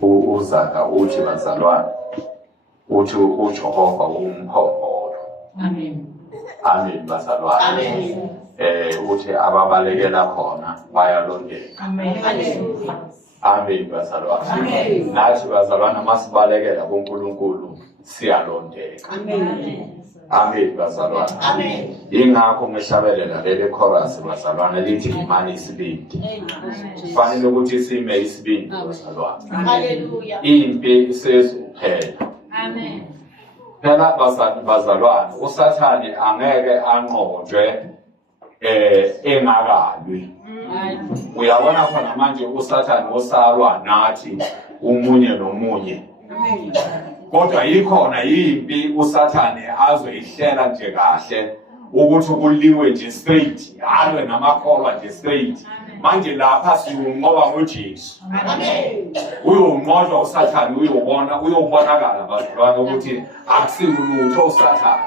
Uzaga uthi bazalwane, uthi uJehova umphongolo. Amen. Amen bazalwane. Amen. Uthi ababalekela khona bayalondeka. Amen. Amen bazalwane. Amen. Nathi bazalwane masibalekela kuNkulunkulu siyalondeka. Amen. Amen bazalwane. Amen. Ingakho ngihlabelela leli chorus bazalwane lithi imani isibindi. Kufanele ukuthi sime isibindi bazalwane. Hallelujah. Impi sezophela. Amen. Phela bazalwane uSathane angeke anqotshwe engakalwi. Uyabona khona manje uSathane osalwa nathi umunye nomunye. Amen. Kodwa ikhona impi uSathane azoyihlela nje kahle ukuthi kuliwe nje straight, alwe namakholwa nje straight. Manje lapha siyunqoba ngoJesu. Amen. Uyonqotshwa uSathane uyobonakala bazalwane ukuthi akusilutho uSathane.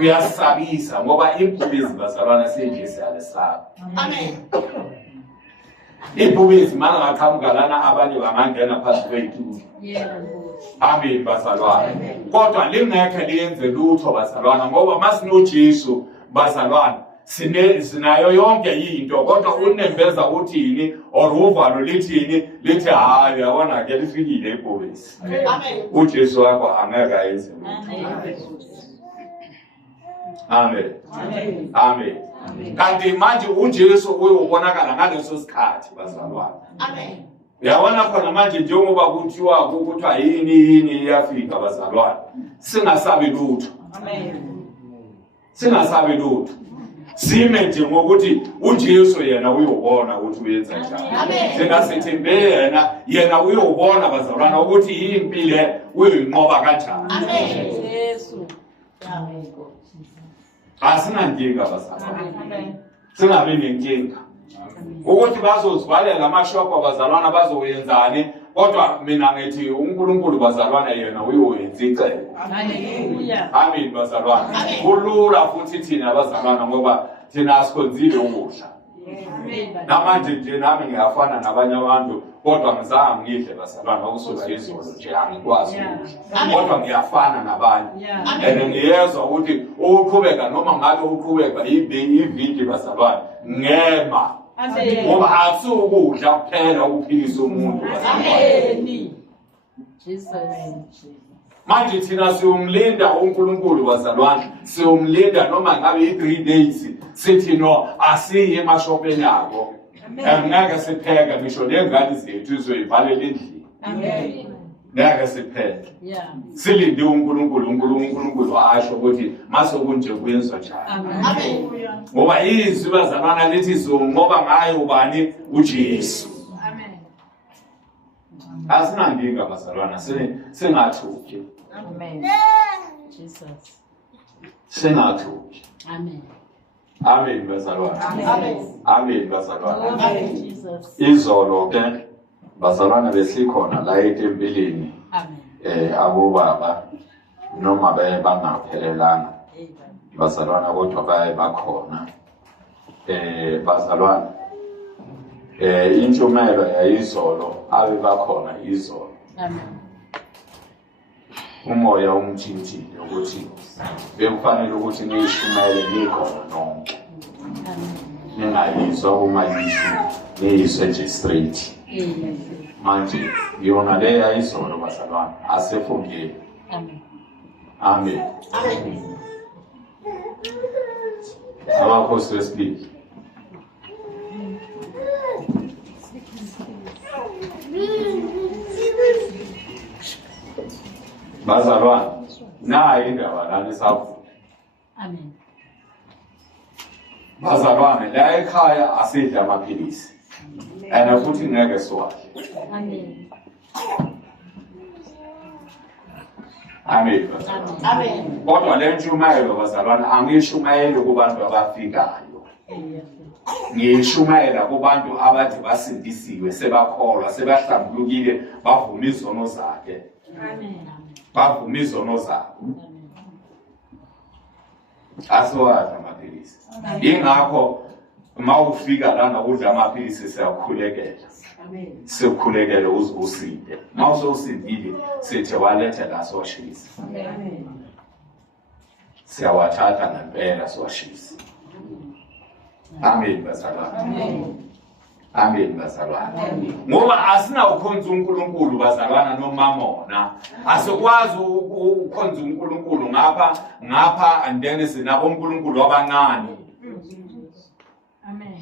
Uyasabisa ngoba impubezi bazalwane senje siyalesaba. Amen. Impubezi mangaqhamuka lana abanye bangangena phansi kwethu. Amen bazalwane. Kodwa lingekho liyenze lutho bazalwane ngoba masinoJesu bazalwane sinayo yonke into kodwa unembeza uthini or uvalo lithini lithi hayi yabona ke lifikile impubezi. Amen. uJesu wakho angeke ayenze lutho. Amen. Amen. Amen. Kanti manje uJesu uyobonakala ngaleso sikhathi bazalwane. Amen. Uyabona khona manje njengoba kuthiwa yini iyafika bazalwane. Singasabi lutho. Amen. Singasabi lutho. Sime nje ngokuthi uJesu yena uyobona ukuthi uyenza njani. Singasithembe yena uyobona bazalwane ukuthi impilo uyinqoba kanjani. Amen. Yesu. Amen. Asinankinga bazalwane. Amen. Singabe nenkinga. Ukuthi bazozivalela amashopho bazalwana bazoyenzani kodwa mina ngithi uNkulunkulu bazalwana yena uyoyenza icebo. Hallelujah. Amen bazalwana. Kulula futhi thina bazalwana ngoba thina asikhonzile ukudla. Namanje nje nami ngiyafana nabanye abantu kodwa ngizange ngidle bazalwana ukusuka izolo nje angikwazi ukudla. Kodwa ngiyafana nabanye. And ngiyezwa ukuthi uqhubeka noma ngabe uqhubeka iviki bazalwana ngema. Ngoba asukudla kuphela ukuphilisa umuntu. Amen. Jesus. Manje thina siyumlinda uNkulunkulu bazalwane, siyumlinda noma ngabe i3 days sithi no asiye emashopeni abo. Ngeke sipheke ngisho nengane zethu izoyivalela endlini. Amen. Ngeke sipheke. Yeah. Silinde uNkulunkulu asho ukuthi mase kunje kuyenzwa njani. Amen. Ngoba izwi bazalwana lithi zonqoba ngayo ubani uJesu. Amen. Asinandinga bazalwana singathuki. Amen. Jesus. Singathuki. Amen. Amen bazalwana. Amen. Amen bazalwana. Amen. Jesus. Izolo ke bazalwana besikhona la etempilini. Amen. Abobaba noma bangaphelelanga. Amen. Bazalwana kodwa bakhona. Bazalwana intshumayelo yayizolo abe bakhona izolo. Amen. Umoya umthintile ukuthi bekufanele ukuthi niyishumayele nikhona nonke. Ningayizwa uma niyiswe nje straight. Manje yona le yayizolo bazalwana asefungile. Amen. Amen. Amen. Abakhosi besibili. Bazalwane nayi indaba lana isavuka. Amen. Bazalwane la ekhaya asidla amaphilisi. Futhi ngeke siwadle. Amen. Amen. Amen. Kodwa le ntshumayelo bazalwane angishumayeli kubantu abafikayo. Ngishumayela kubantu abathi basindisiwe sebakholwa sebahlambulukile bavuma izono zakhe. Amen. Bavuma izono zabo. Asiwadla amaphilisi. Ingakho uma ufika lana udla amaphilisi siyakhulekela. Sikukhulekele usinde. Mawusosindile sithi walethe la soshisa. Siyawathatha ngempela soshisa. Amen bazalwane. Amen bazalwane. Ngoba asinawukhonza uNkulunkulu bazalwana nomamona. Asikwazi ukukhonza uNkulunkulu ngapha and then sinabo uNkulunkulu abancane. Amen.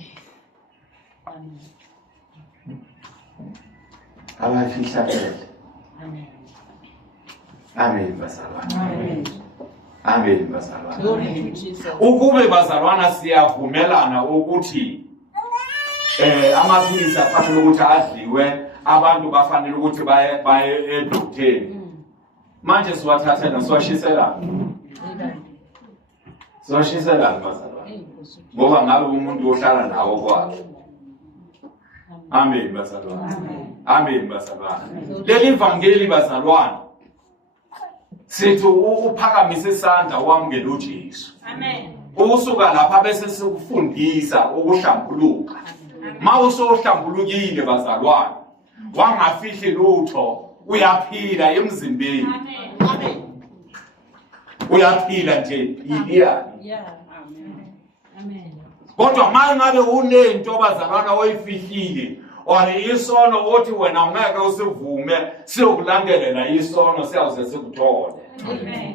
Abafihlakele. Amen. Amen bazalwane. Amen. Amen bazalwane. Glory to Jesus. Ukube bazalwana siyavumelana ukuthi amaphilisi afanele ukuthi adliwe, abantu bafanele ukuthi baye edokotela. Manje siwathathela siwashisela. Siwashisela bazalwane. Ngoba ngabe umuntu ohlala nawo kwakhe. Amen bazalwane. Amen bazalwane. Leli ivangeli bazalwane sithi uphakamise isandla wamukela uJesu. Amen. Usuka lapha bese sikufundisa ukuhlambuluka. Mawusohlambulukile bazalwane, wangafihli lutho, uyaphila emzimbeni. Amen. Uyaphila nje iliyani. Yeah. Amen. Amen. Kodwa mangabe unento bazalwana oyifihlile or isono othi wena ungeke usivume siyokulandelela isono siyawuze sikuthole. Amen.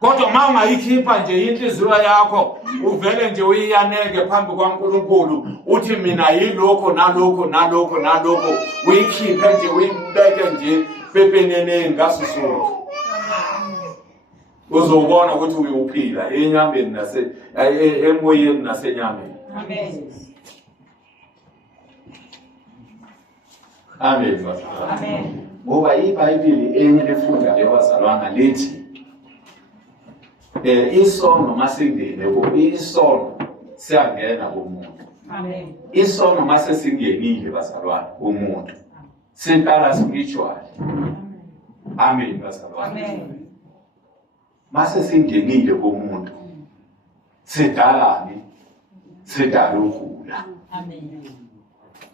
Kodwa mangayikhipha nje inhliziyo yakho uvele nje uyiyaneke phambi kwaNkulunkulu uthi mina yilokho nalokho uyikhiphe nje uyibeke nje pepenene ngasusuku. Uzobona ukuthi uyophila enyameni emoyeni nasenyameni. Amen. Amen. Amen. Ngoba iBhayibheli enye lefunda lebazalwana lithi isono masingene isono siyangena kumuntu. Amen. Isono mase singenile bazalwana umuntu siqala spiritual. Amen bazalwana. Amen. Mase singenile kumuntu sidalani sidala ukugula. Amen.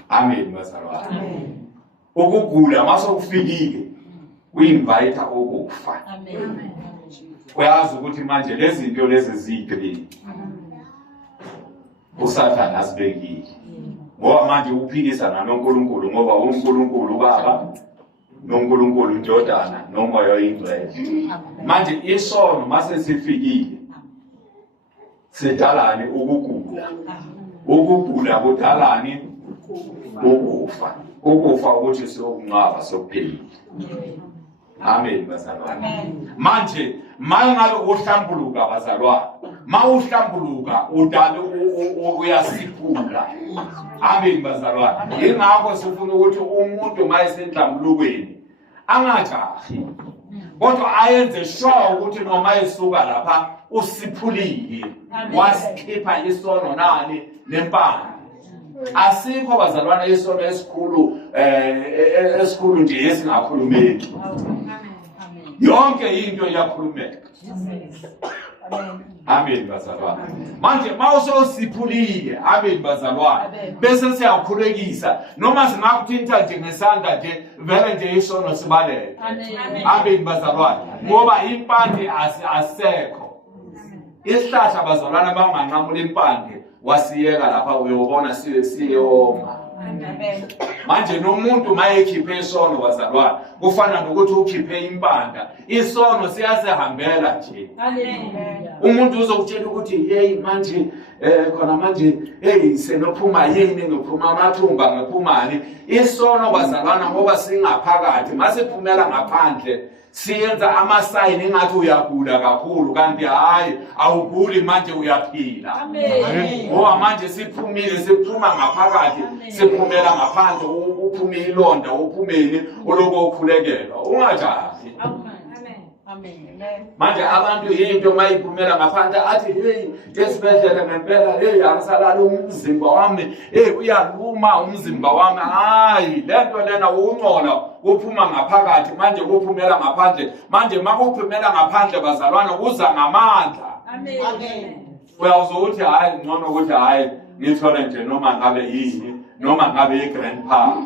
Amen bazalwana. Amen. Ukugula mase kufikile uinvite ukufa. Amen. Uyazi ukuthi manje lezi zinto lezi ziyi3 uSathane asibekile. Ngoba manje uphikisana noNkulunkulu ngoba uNkulunkulu uBaba noNkulunkulu uNdodana noMoya oyiNgcwele. Manje isono mase sifikile sidalani ukugula. Ukugula kudalani ukufa. Ukufa ukuthi siyokunqaba sokuphila. Amen bazalwane. Manje mangabe uhlambuluka bazalwane, mawuhlambuluka udala uyasiphula. Amen bazalwane. Ingakho sifuna ukuthi umuntu mayesenhlambulukweni angajahi. Kodwa ayenze sure ukuthi noma esuka lapha usiphulile. Wasikhipha isono nani nempande. Asikho bazalwane isono esikhulu nje esingakhulumeki. Yonke into iyakhulumeka. Amen bazalwane. Manje mawusosiphulile amen bazalwane bese siyakhulekisa noma singakuthinta nje ngesandla nje vele nje isono sibaleke. Amen bazalwane. Ngoba impande asekho. Isihlahla bazalwane banganqamula impande wasiyeka lapha uyobona siyoma. Manje nomuntu mayekhiphe isono bazalwane kufana nokuthi ukhiphe impanda, isono siyasehambela nje. Umuntu uzokutshela ukuthi hey manje khona manje hey senophuma yini ngophuma amathumba ngaphumani. Isono bazalwana ngoba singaphakathi masiphumela ngaphandle siyenza amasayini engathi uyagula kakhulu kanti hayi awuguli manje uyaphila. Ngoba manje siphumile siphuma ngaphakathi siphumela ngaphandle uphume ilonda uphumeni oloko ukhulekelwa ungajahi. Amen. Manje abantu into mayiphumela ngaphandle athi hey esibhedlela ngempela hey angisalala umzimba wami hey uyaluma umzimba wami hayi lento lena ungcola uphuma ngaphakathi manje kuphumela ngaphandle manje makuphumela ngaphandle bazalwana kuza ngamandla. Amen. Uyazothi hayi ngcono ukuthi hayi ngithole nje noma ngabe yini noma ngabe i-grandpa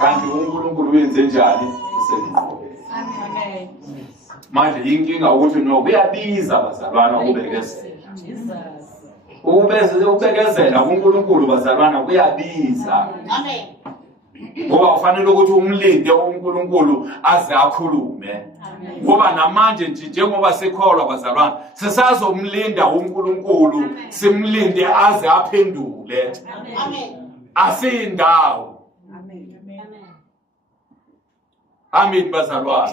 kanti uNkulunkulu wenze njani Amen. manje inkinga ukuthi no kuyabiza bazalwana ukubekezela ukubekezela kuNkulunkulu bazalwana kuyabiza Amen. ngoba ufanele ukuthi umlinde uNkulunkulu aze akhulume ngoba namanje nje njengoba sikholwa bazalwana sisazomlinda uNkulunkulu simlinde aze aphendule Amen. asindawo amen bazalwana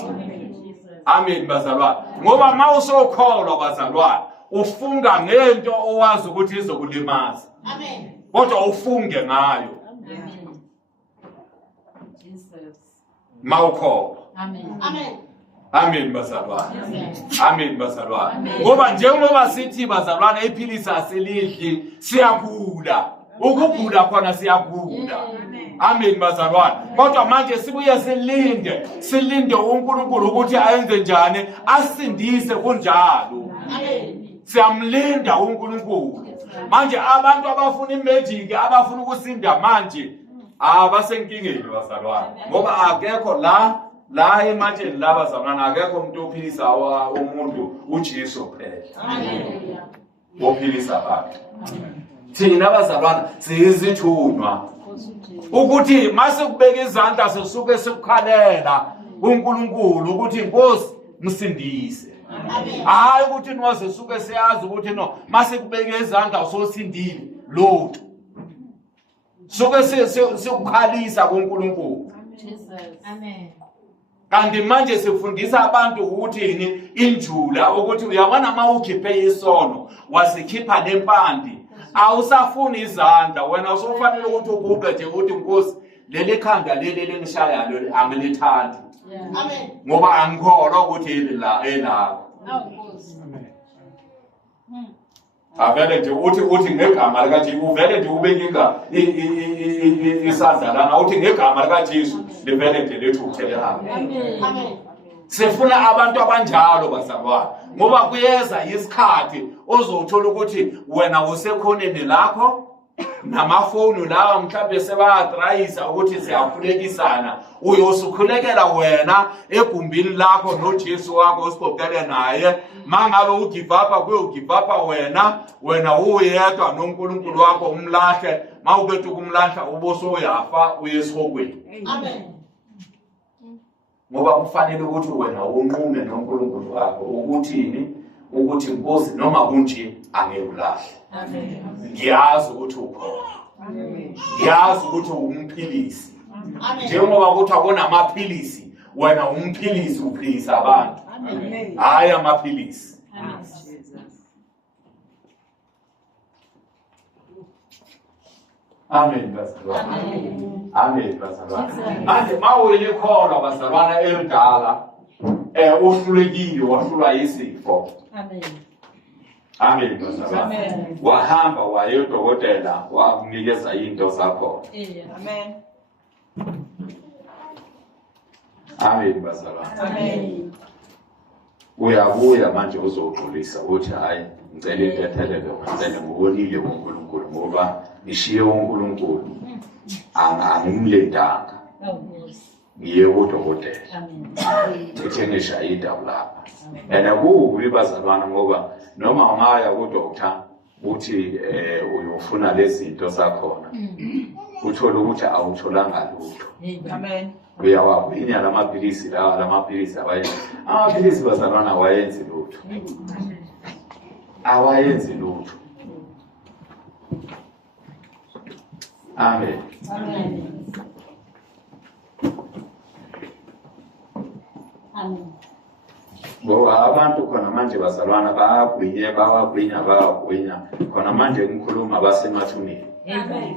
amen bazalwana ngoba mawusokholwa bazalwana ufunga ngento owazi ukuthi izokulimaza Amen. kodwa ufunge ngayo mawukholwa Amen. amen bazalwana amen bazalwana ngoba njengoba sithi bazalwana iphilisi aselidli siyagula ukugula khona siyagula amen bazalwana kodwa manje sibuye silinde uNkulunkulu ukuthi ayenze njani asindise kunjalo siyamlinda uNkulunkulu manje abantu abafuna imagic abafuna ukusinda manje abasenkingeni bazalwana ngoba akekho la ematsheni laba zamana akekho umuntu ophilisa umuntu uJesu kuphela ophilisa abantu thina bazalwana sizithunywa ukuthi mase kubeka izandla sisuke sikukhalela uNkulunkulu ukuthi inkosi msindise hayi ukuthi niwaze suke siyazi ukuthi no mase kubeka izandla usosindile lotho suke sikukhalisa kuNkulunkulu Amen. kanti manje sifundisa abantu ukuthi injula ukuthi uyabona mawukhiphe isono wasikhipha lempandi awusafuni izandla wena usofanele ukuthi ukube nje ukuthi inkosi leli khanda leli lengishaya lo angilithandi Amen. ngoba angikholwa ukuthi elakho avele nje uthi ngegama likaJesu uvele nje ubeka isandla lana uthi ngegama likaJesu livele nje lethu utheleha Amen. sifuna abantu abanjalo bazalwane ngoba kuyeza isikhathi ozothola ukuthi wena usekhoneni lakho namafoni lawa mhlawumbe sebayatrayisa ukuthi siyakhulekisana uyosukhulekela wena egumbini lakho noJesu wakho osibhokele naye mangabe ugive up kuyogive up wena uyedwa noNkulunkulu wakho umlahle mawubethi ukumlahla uboso uyafa uyesihokweni Amen. ngoba kufanele ukuthi wena unqume noNkulunkulu wakho ukuthi inkosi noma kunje angekulahle Amen. ngiyazi ukuthi ukhona ngiyazi ukuthi umphilisi Amen. njengoba kuthi akona amaphilisi wena umphilisi uphilisa abantu Amen. hayi amaphilisi amen bazalwana amen bazalwana manje mawulikholwa bazalwana elidala uhlulekile wahlulwa yisifo Amen. amen bazalwana wahamba wayedokotela wakunikeza into zakho Amen. amen bazalwana Amen. uyabuya manje uzoxolisa uthi hayi ngicela intethelelo ngicela ngobonile uNkulunkulu ngoba ngishiye uNkulunkulu angimlendanga ngiye kudokotela ngithe ngishaya indawo lapha kubi bazalwana ngoba noma ungaya kudokotela uthi uyofuna lezi zinto zakhona uthola ukuthi awutholanga lutho Amen. uyawagwinya lamaphilisi amaphilisi bazalwana awayenzi lutho awayenzi lutho amen Amen. Amen. ngoba abantu khona manje bazalwana bawagwinya khona manje ngikhuluma basemathuneni Amen.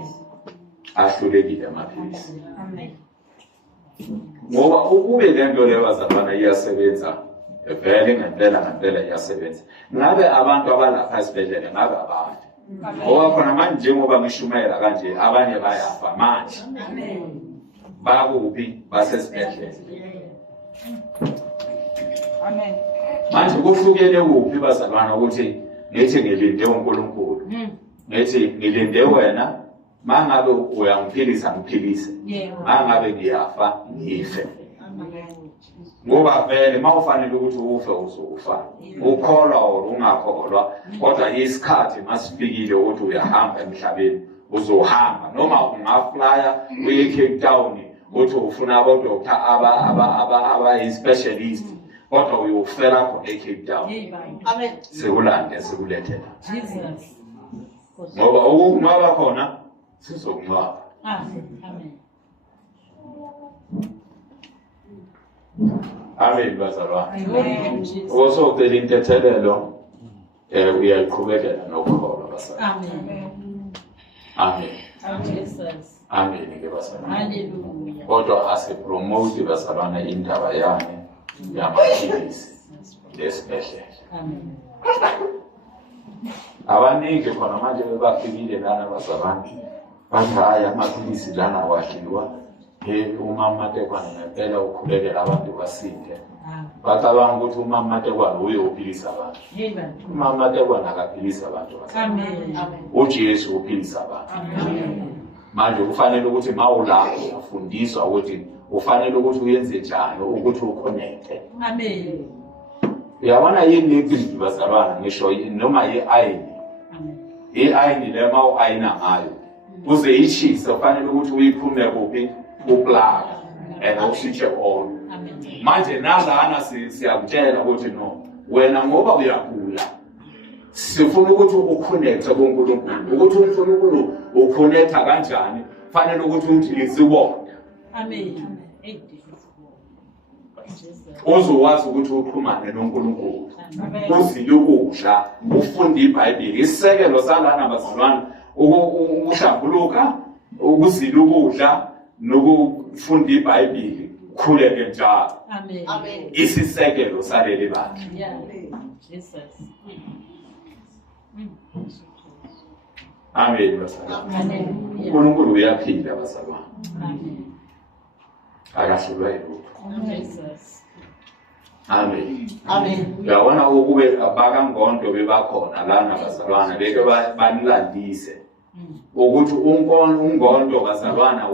ahlulekile amaphilisi Amen. ngoba ukube lento leyo bazalwana iyasebenza vele ngempela iyasebenza ngabe abantu abalapha esibhedlela ngabe abantu ngoba khona manje njengoba ngishumayela kanje abanye bayafa manje bakuphi basesibhedlela Amen. manje kuhlukene kuphi bazalwana ukuthi ngithi ngilinde uNkulunkulu ngithi ngilinde wena mangabe uyangiphilisa ngiphilise mangabe ngiyafa ngife ngoba vele mawufanele ukuthi ufe uzofa ukholwa or ungakholwa kodwa isikhathi masifikile ukuthi uyahamba emhlabeni uzohamba noma ungaflya uye eCape Town uthi ufuna abodoktar aba-specialist kodwa uyofela khona eCape Town sekulande sekulethela ngoba ukungcwaba khona sizokungcwaba. Amen bazalwane. Uzocela intethelelo uyayiqhubekela nokukholwa bazalwane. Amen. Amen ke bazalwane. Kodwa asipromote bazalwane indaba yami yamaphilisi lesibhedlela. Abaningi khona manje bebafikile lana bazalwane bathi hayi amaphilisi lana wadliwa umama Matekwane ngempela ukhulekela abantu basinde. Bacabanga ukuthi umama Matekwane uyophilisa abantu. Umama Matekwane akaphilisa abantu bazalwane. uJesu uphilisa abantu. Manje kufanele ukuthi mawulapho ufundiswa ukuthi ufanele ukuthi uyenze njani ukuthi uconnecte. Uyabona yini lezinto bazalwane ngisho noma ye-ayini. I-ayini le mawu-ayina ngayo kuze ishise ufanele ukuthi uyiphume kuphi kuplug and uswitche on. Manje nalana siyakutshela ukuthi no wena ngoba uyagula sifuna ukuthi uconnecte kuNkulunkulu ukuthi uNkulunkulu uconnecta kanjani kufanele ukuthi umthilise wona. Uzokwazi ukuthi uxhumane noNkulunkulu uzile ukudla ufunde iBhayibheli isisekelo salana bazalwane ukuhlambuluka ukuzila ukudla nokufunda iBhayibheli khuleke njalo. Isisekelo saleli bandla. Amen bazalwane. uNkulunkulu uyaphila bazalwane. Akahlulwa yilutho. Amen. Uyabona ukube abakaNgondo bebakhona lana bazalwana beke banilandise ukuthi uNgondo bazalwana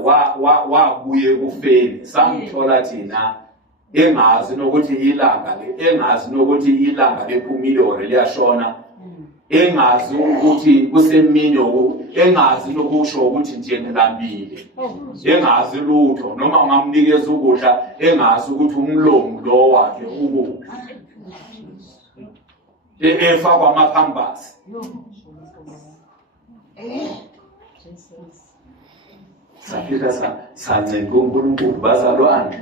wabuye kufeni samthola thina engazi nokuthi ilanga lephumile or liyashona engazi ukuthi kusemini engazi nokusho ukuthi nje ngilambile engazi lutho noma ungamnikeza ukudla engazi ukuthi umlomo lo wakhe ukuphi efakwa amaphambasi. Safika sancenga uNkulunkulu bazalwane.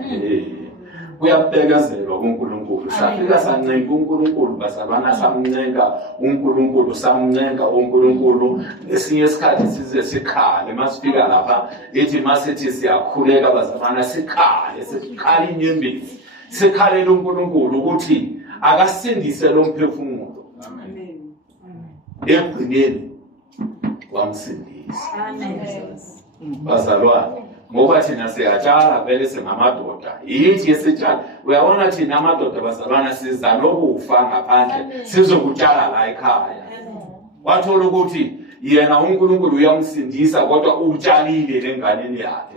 Kuyabekezelwa kuNkulunkulu. Safika sancenga uNkulunkulu bazalwana samncenga uNkulunkulu samncenga uNkulunkulu esinye isikhathi size sikhale masifika lapha ethi masithi siyakhuleka bazalwana sikhale inyembezi sikhalela uNkulunkulu ukuthi akasindise lo mphefumulo. Ekugcineni wamsindisa. Bazalwane ngoba thina siyatshala vele singamadoda yithi esitshala uyabona thina amadoda bazalwana siza lokufa ngaphandle sizokutshala la ekhaya. Wathola ukuthi yena uNkulunkulu uyamsindisa kodwa utshalile lenganeni yakhe.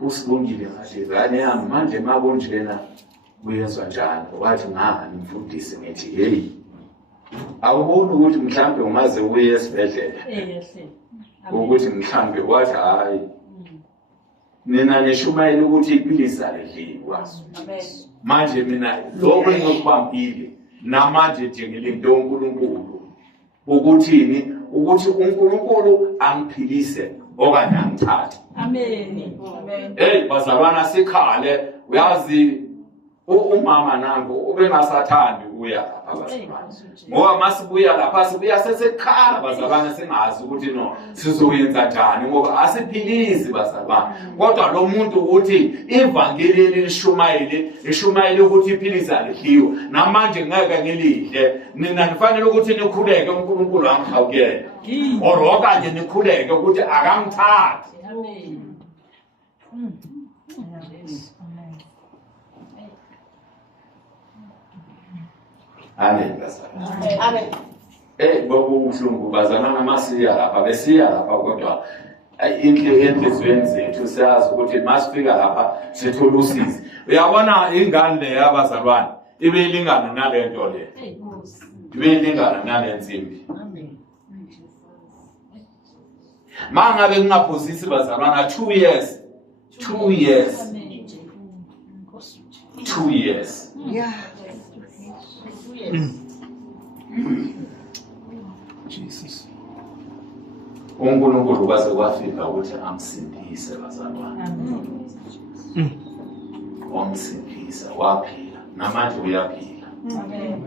Usibongile kahle ngane yami manje makonjena uyezwa njani wathi ngani mfundisi ngithi hey awuboni ukuthi mhlambe ungaze uye esibhedlela ukuthi mhlambe wathi hayi mina neshumayela ukuthi iphilisi alidliwa manje mina lokho engikubambile namanje nje ngilinde uNkulunkulu ukuthini ukuthi uNkulunkulu angiphilise okanye angithathe. Hey bazalwana sikhale uyazi umama nango ubengasathandi uya lapha bazalwane ngoba masibuya lapha sibuya sesekhala bazalwane singazi ukuthi no sizoyenza njani ngoba asiphilizi bazalwane kodwa lo muntu uthi ivangeli lishumayele ukuthi iphilisi alidliwa namanje ngeke ngilidle nina nifanele ukuthi nikhuleke uNkulunkulu angihawukele okanye nikhuleke ukuthi akangithathi. Amen bazalwane. Amen. Bobuhlungu bazalwana masiya lapha besiya lapha kodwa enhlizweni zethu siyazi ukuthi masifika lapha sithola usizi. Uyabona ingane le yabazalwane ibelingana nale nto le. Ibelingana nale nsimbi. Mangabe kungaphosisi bazalwana 2 years. 2 years. 2 years. Yeah. Jesus. uNkulunkulu kwaze kwafika ukuthi amsindise bazalwane. Wamsindisa waphila namanje uyaphila. Amen.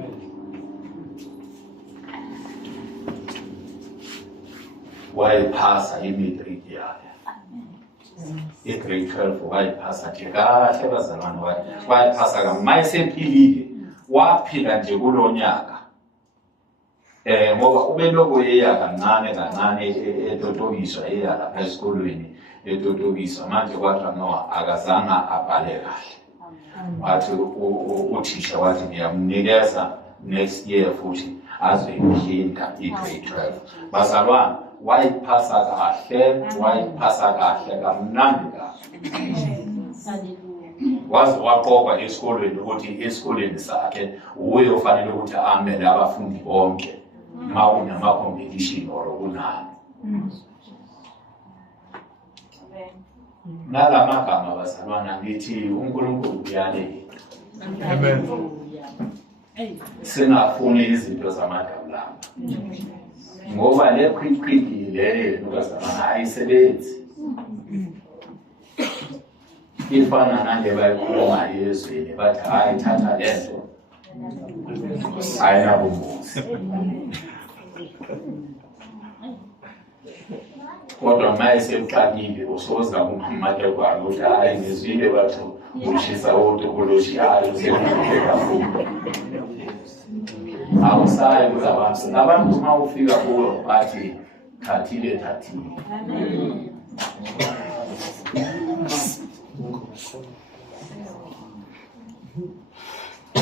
Wayiphasa i-matric yakhe. I-grade 12 wayiphasa nje kahle bazalwane wayiphasa kamayisephilile waphila nje kulonyaka. Ngoba ubeloko eya kancane etotobiswa eya lapha esikolweni etotobiswa manje kwathiwa no akazanga abhale kahle. Wathi uthisha wathi ngiyamnikeza next year futhi azoyiphinda i-grade 12. Bazalwane wayiphasa kahle kamnandi kahle. Waze waqokwa esikolweni ukuthi esikolweni sakhe uye ufanele ukuthi amele abafundi bonke ma kunama-competition or kunani. Nala magama bazalwana ngithi uNkulunkulu uyalele. Amen. Singafuni izinto zamadabulanga. Ngoba le quick leyo bazalwana ayisebenzi. Ifana nale bayikhuluma ezweni bathi hayi thatha lento ayinabungozi. Kodwa mayesemxakile usoza kumamate kwalo ukuthi hayi ngizwile bathu ushisa odokoloshi hayi usemhlophe kakhulu. Awusayi kuzabantu abantu uma ufika kuwo bathi thathile.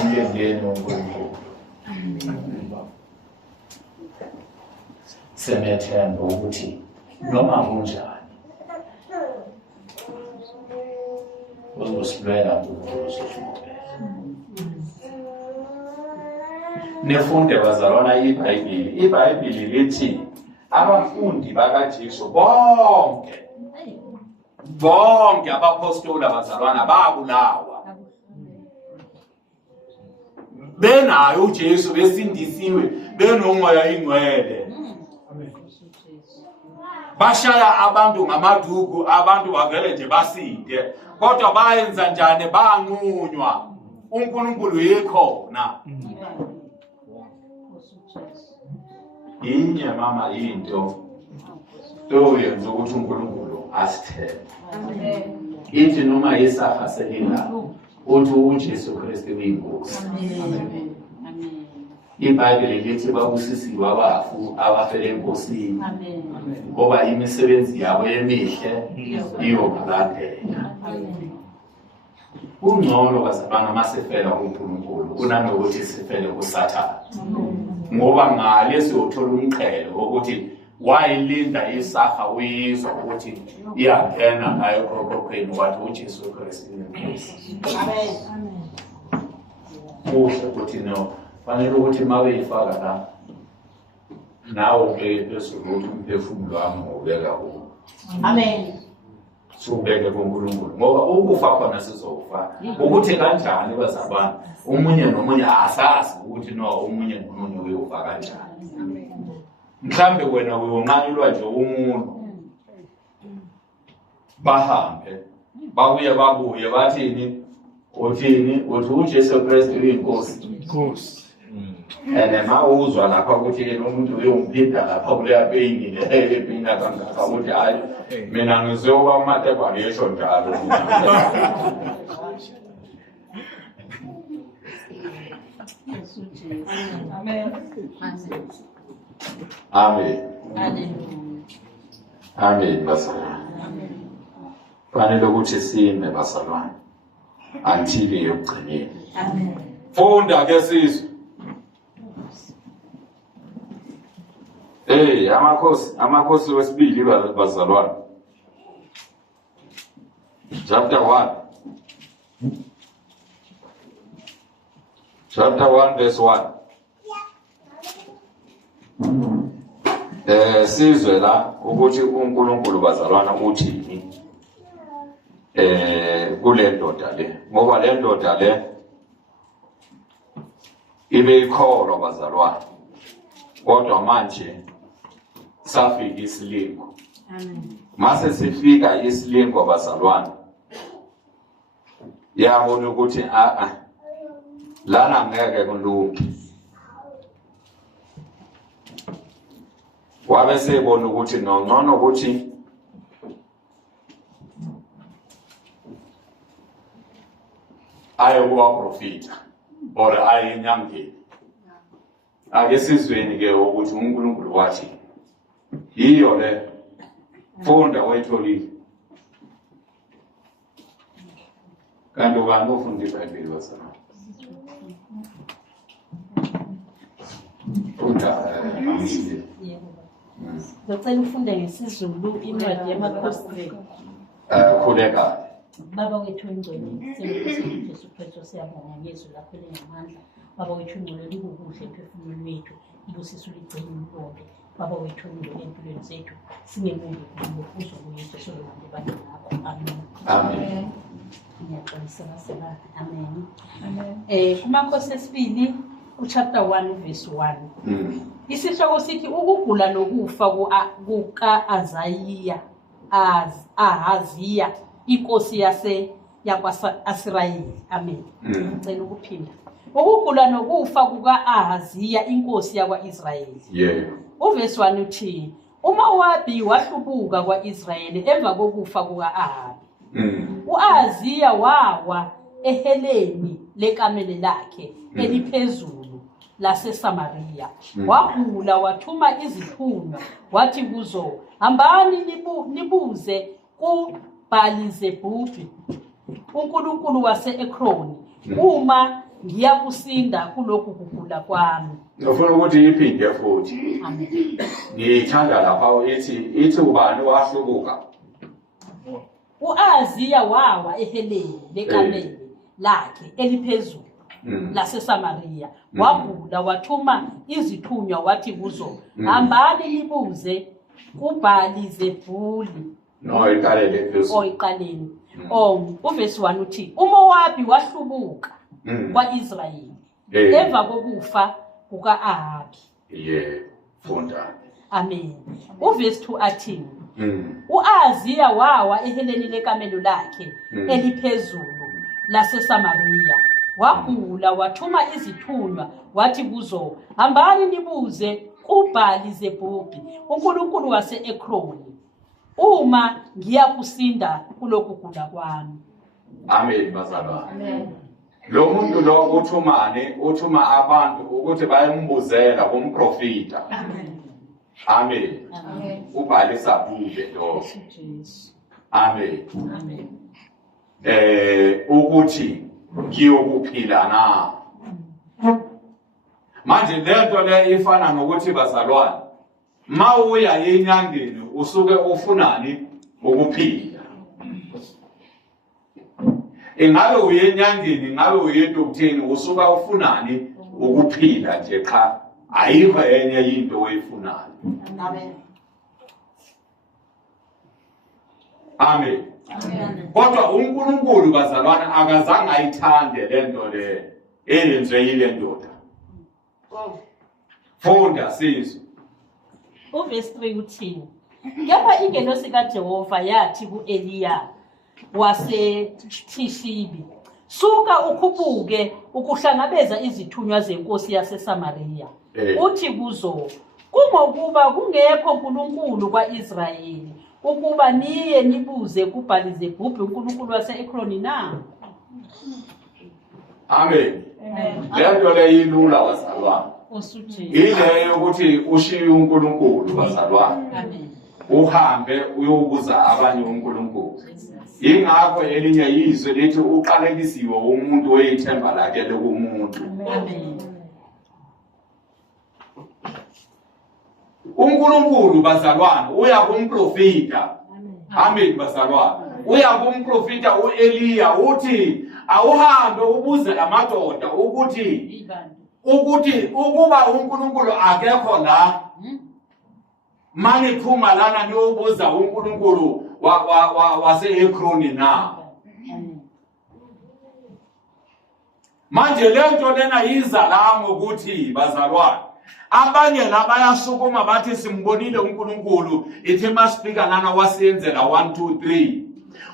Ngiyengena uNkulunkulu. Semethemba ukuthi noma kunjani uzosibeka uNkulunkulu uzosibophelela. Nefunde bazalwana iBhayibheli lithi abafundi bakaJesu bonke abapostoli abazalwana babulawa. Benayo uJesu besindisiwe benomoya ingcwele. Bashaya abantu ngamaduku abantu bavele nje basinde kodwa bayenza njani banqunywa uNkulunkulu yikhona. Inye mama into toyenza ukuthi uNkulunkulu asithembe. Ithi noma isafa selina uthi uJesu Kristu uyinkosi. iBhayibheli lithi babusisiwe abafu abafele enkosini ngoba imisebenzi yabo emihle iyobalandela. Kungcono bazalwana masifela kuNkulunkulu kunanokuthi sifele kuSathane. Ngoba ngale siyothola umqhele ukuthi wayilinda isafa uyizwa ukuthi iyangena ngayo ekhokhweni wathi uJesu Kristu inkosi. Amen. Kuhle ukuthi no fanele ukuthi mawuyifaka la nawo ke phezulu ukuthi umphefumulo wami ngobeka kuwo. Amen. Subeke kuNkulunkulu ngoba ukufa khona sizofa. Ukuthi kanjani bazalwane umunye nomunye asazi ukuthi no umunye nomunye uyofa kanjani. Mhlambe wena uyonqanyulwa nje umuntu bahambe babuye bathini uthi uJesu Kristu uyinkosi. Ma uzwa lapha ukuthi umuntu uyomphinda lapha kuleya peyini ephinda kangaka ukuthi hayi mina ngizoba uMatekwane yesho njalo. Amen. Amen bazalwane. Fanele ukuthi sime bazalwane until yokugcineni. Funda ke sizwe amakhosi wesibili bazalwane. Chapter 1. Chapter 1 verse 1. Sizwe la ukuthi uNkulunkulu bazalwana uthini kule ndoda le, ngoba le ndoda le ibe ikholwa bazalwana, kodwa manje safika isilingo. Mase sifika isilingo bazalwana, yabona ukuthi lana ngeke kulunge. Wabe sebona ukuthi ngcono ukuthi aye kuwa profita or aye enyangeni. Ake sizweni ke ukuthi uNkulunkulu wathi yiyo le funda wayitholile. Kanti ubani ufunda iBhayibheli wasana? Ngicela ufunde ngesizulu incwadi yamakhosi. Khuleka. Baba wethu ongcwele, siyabonga Jesu Kristu, siyabonga ngezwi lakho elinamandla. Baba wethu ongcwele, likukuhle ephefumulweni wethu, ibusiso ligcine lonke. Baba wethu ongcwele, empilweni zethu singemubi kuzo kuYesu solomande bantu nakho. Amen. Amen. Ngiyaxolisa basela. Amen. Kumakhosi esibili chapter 1 verse 1. Isihloko sithi ukugula nokufa kuka-Ahaziya, inkosi yakwa-Israyeli. Amen. Ngicela ukuphinda. Ukugula nokufa kuka-Ahaziya, inkosi yakwa-Israyeli. Uverse 1 uthi uMowabi wahlubuka kwa-Israyeli emva kokufa kuka-Ahabi. U-Ahaziya wawa eheleni lekamela lakhe eliphezulu laseSamariya. Wagula wathuma izithunywa wathi kuzo, hambani nibuze kuBhali-Zebubhi unkulunkulu wase-Ekroni uma ngiyakusinda kulokhu kugula kwami. Ngifuna ukuthi iphinde futhi. Amen. Ngithanda lapha ithi ubani wahlubuka? U-Ahaziya wawa eheleni lekamela lakhe eliphezulu laseSamariya. Wagula wathuma izithunywa wathi kuzo, hambani nibuze kuBhali-Zebubhi. No, iqalele phezulu. Iqaleni. Uverse 1 uthi uMowabi wahlubuka kwa-Israyeli emva kokufa kuka-Ahabi. Funda. Amen. Uverse 2 athi u-Ahaziya wawa eheleni lekamelo lakhe eliphezulu laseSamariya. Wagula wathuma izithunywa wathi kuzo, hambani nibuze kuBhali-Zebubhi unkulunkulu wase-Ekroni uma ngiyakusinda kulokhu kugula kwami. Amen bazalwane. Amen. Lo muntu lo uthuma abantu ukuthi bayembuzela kumprofita. Amen. Amen. Amen. uBhali-Zebubhi lo. Amen. Amen. Ukuthi ngiyokuphila na. Manje lento le ifana nokuthi bazalwane, mawuya enyangeni usuke ufunani ukuphila. Ingabe uye enyangeni, ngabe uye edokoteni usuka ufunani ukuphila nje cha, ayikho enye into oyifunayo. Amen. Amen. Kodwa uNkulunkulu bazalwane akazange ayithande lento le eyenziwe yile ndoda. Funda sizwe. Uverse 3 uthi kepha ingelosi kaJehova yathi ku-Eliya waseThishibi, suka ukhuphuke ukuhlangabeza izithunywa zenkosi yaseSamariya. Uthi kuzo, kungokuba kungekho uNkulunkulu kwa-Israyeli ukuba niye nibuze kuBhali-Zebubhi unkulunkulu wase-Ekroni na. Amen. Lento le ilula bazalwane. Ile yokuthi ushiye uNkulunkulu bazalwane. Amen. Uhambe uyobuza abanye uNkulunkulu. Ingakho elinye izwe lithi uqalekisiwe umuntu oyithemba lakhe lokumuntu. Amen. uNkulunkulu bazalwane uya kumprofita. Amen bazalwane. Uya kumprofita uEliya uthi awuhambe ubuze amadoda ukuthi ukuba uNkulunkulu akekho la maniphuma lana niyobuza uNkulunkulu wase-Ekroni na. Manje lento lena yiza la ngokuthi bazalwane abanye la bayasukuma bathi simbonile uNkulunkulu ithi masifika lana wasiyenzela 1 2 3.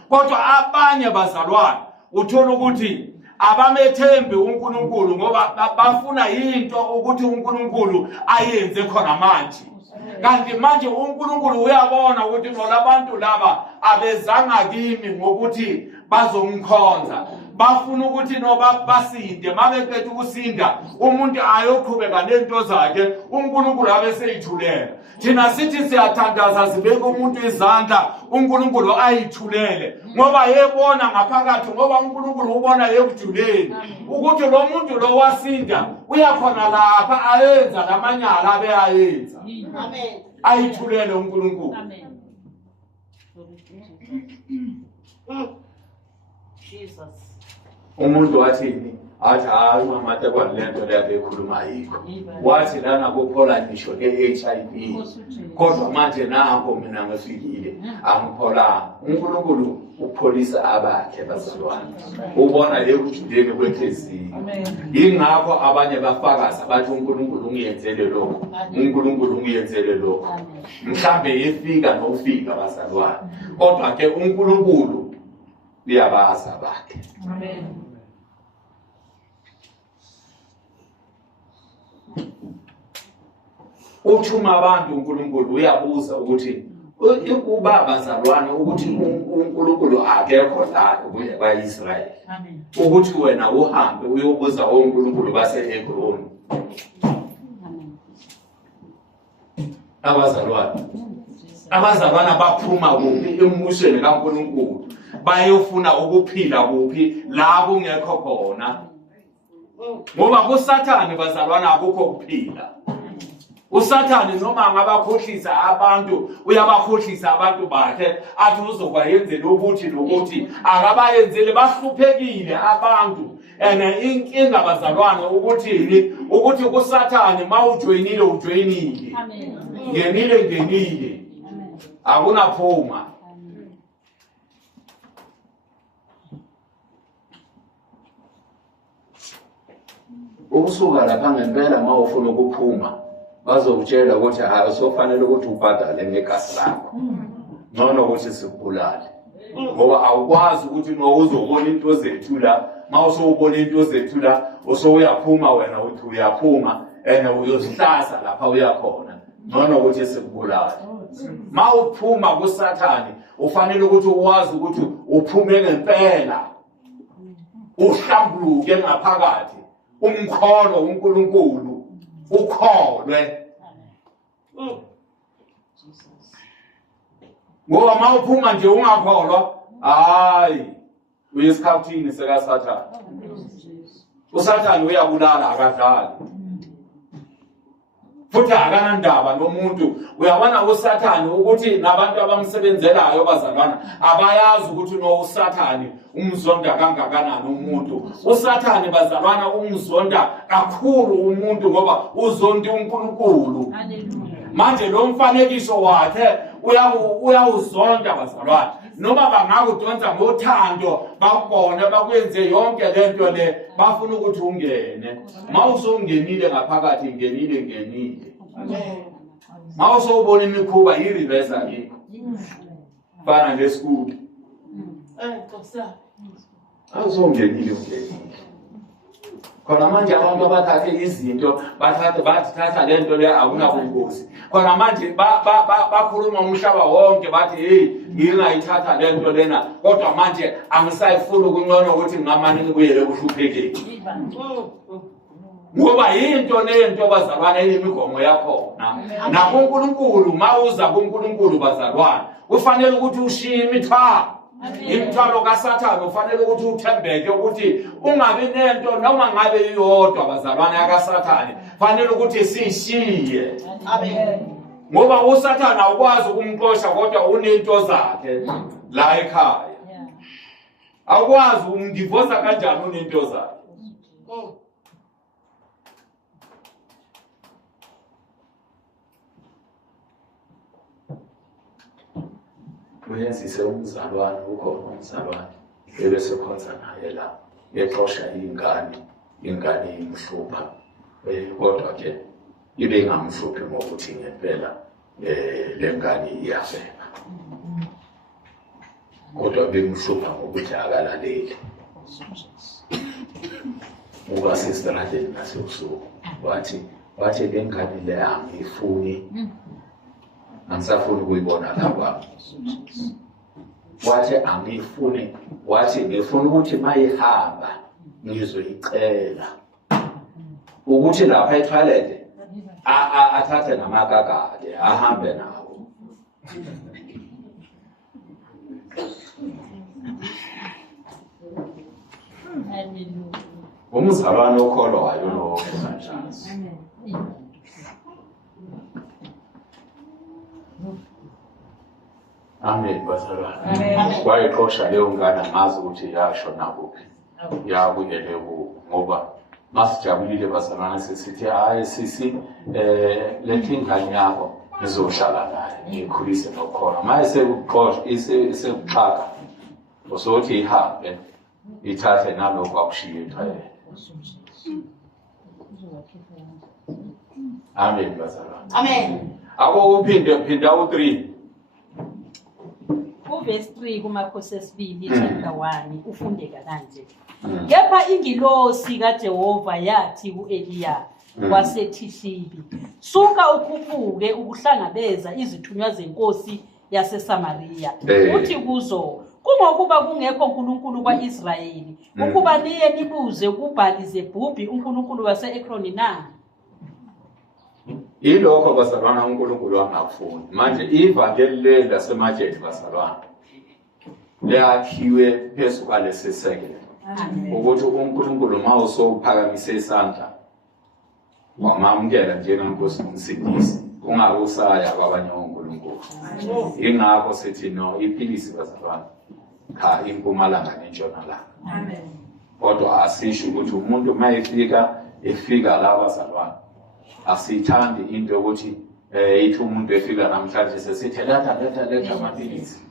Kodwa abanye bazalwane uthola ukuthi abamethembi uNkulunkulu ngoba bafuna into ukuthi uNkulunkulu ayenze khona manje. Kanti manje uNkulunkulu uyabona ukuthi nolabantu laba abezanga kimi ngokuthi bazomkhonza. Bafuna ukuthi noba basinde mabeqeda ukusinda umuntu ayoqhubeka nento zakhe uNkulunkulu abeseyithulela. Thina sithi siyathandaza sibeke umuntu izandla uNkulunkulu ayithulele ngoba yebona ngaphakathi ngoba uNkulunkulu ubona ekujuleni ukuthi lo muntu lo wasinda uyakhona lapha ayenza lamanyala abe ayenza. Amen. Ayithulele uNkulunkulu. Amen. Jesus. Umuntu wathini athi hayi mamata kwalento leyo ekhuluma yikho wathi lana kuphola ngisho ke-HIV kodwa manje nanko mina ngifikile angiphola. uNkulunkulu upholisa abakhe bazalwane ubona ekujuleni kwenhliziyo. Ingakho abanye bafakaza bathi uNkulunkulu ungiyenzele lokho uNkulunkulu ungiyenzele lokho mhlambe efika nofika bazalwane kodwa ke uNkulunkulu uyabaza bakhe. Amen. Uthuma abantu uNkulunkulu uyabuza ukuthi ukuba bazalwane ukuthi uNkulunkulu akekho la kwaIsrael. Amen. Ukuthi wena uhambe uyobuza uNkulunkulu base-Ekroni. Amen. Abazalwane baphuma kuphi embusweni kaNkulunkulu bayofuna ukuphila kuphi la kungekho khona. Ngoba kuSathane bazalwane akukho kuphila. uSathane noma angabakhohlisa abantu uyabakhohlisa abantu bakhe athi uzokwenza ukuthi nokuthi akabayenzele bahluphekile abantu. Inkinga bazalwane ukuthi kuSathane mawujoyinile ujoyinile. Amen. Ngenile akunaphuma. Ukusuka lapha ngempela mawufuna ukuphuma bazokutshela ukuthi hayi sofanele ukuthi ubhadale ngegazi lakho. Ngcono ukuthi sikubulale. Ngoba awukwazi ukuthi uzobona into zethu la mawusubona into zethu la usoyaphuma wena uthi uyaphuma uyosihlasa lapha uyakhona. Ngcono ukuthi sikubulale. Mawuphuma kuSathane ufanele ukuthi uwazi ukuthi uphume ngempela. Uhlambuluke ngaphakathi. Umkholo uNkulunkulu ukholwe. Ngoba mawuphuma nje ungakholwa hayi uyisikhathini sekaSathane. uSathane uyabulala akadlali. Futhi akanandaba nomuntu. Uyabona uSathane ukuthi nabantu abamsebenzelayo bazalwana abayazi ukuthi uSathane umzonda kangakanani umuntu. uSathane bazalwana umzonda kakhulu umuntu ngoba uzonda uNkulunkulu. Haleluya. Manje lo mfanekiso wakhe uyawuzonda bazalwane. Noma bangakudonsa ngothando bakubone bakwenze yonke lento le bafuna ukuthi ungene. Mawusongenile ngaphakathi ngenile. Amen. Mawusubona imikhuba ireverse akho. Bana ngesikulu. Nkosi. Awusongenile ungenile. Khona manje abantu abathathe izinto bathatha lento le akunabungozi. Khona manje bakhuluma umhlaba wonke bathi hey ngingayithatha lento lena kodwa manje angisayifuna ukungcono ukuthi ngamani ngibuyele kuhluphekile. Ngoba yinto lento bazalwane enemigomo yakhona. Na kuNkulunkulu mawuza kuNkulunkulu bazalwane kufanele ukuthi ushiye imithwalo. Imithwalo kaSathane ufanele ukuthi uthembeke ukuthi ungabi nento noma ngabe iyodwa bazalwane akaSathane fanele ukuthi sishiye. Amen. ngoba uSathane awukwazi ukumxosha kodwa unento zakhe la ekhaya. Awukwazi ukumdivosa kanjani unento zakhe. Uyenzise umzalwane ukhona umzalwane ebese khonza naye la exosha ingane imhlupha kodwa ke ibe ingamhluphi ngokuthi ngempela le ngane iyafela kodwa bemhlupha ngokuthi akalaleli uba sesitradeni nasebusuku wathi le ngane le angifuni angisafuni ukuyibona lapha wathi angifuni wathi ngifuna ukuthi mayihamba ngizoyicela ukuthi lapha etoilet athathe namakakade ahambe nawo. Umzalwane okholwayo lo Amen bazalwane. Wayexosha leyo ngane amazi ukuthi yashona kuphi. Yakuyele ngoba masijabulile bazalwane sisithi hayi sisi lethi ingane yakho izohlala naye ngikhulise nokhona. Mase sekuxosha isekuxaka. Usothi ihambe ithathe nalokho akushiye ekhaya. Amen bazalwane. Amen. Abo uphinda u3. Verse 3 kuMakhosi 2 chapter 1 ufundeka kanje. Kepha ingilosi kaJehova yathi kuEliya waseThishibi, suka ukhuphuke ukuhlangabeza izithunywa zenkosi yaseSamariya. Uthi kuzo, kungokuba kungekho uNkulunkulu kwaIsrayeli, ukuba niye nibuze kuBhali-Zebhubhi uNkulunkulu wase-Ekroni na? Ilokho bazalwana uNkulunkulu angafuni. Manje ivangeli laseMatthewu bazalwana leyakhiwe phezu kwalesisekelo. Ukuthi uNkulunkulu mawusophakamise isandla wamamukela njengenkosi nomsindisi ungabe usaya kwabanye onkulunkulu. Ingakho sithi no iphilisi bazalwana cha impumalanga nentshonalanga. Amen. Kodwa asisho ukuthi umuntu efika la bazalwana asithandi into ukuthi ithi umuntu efika namhlanje sesithi letha amaphilisi.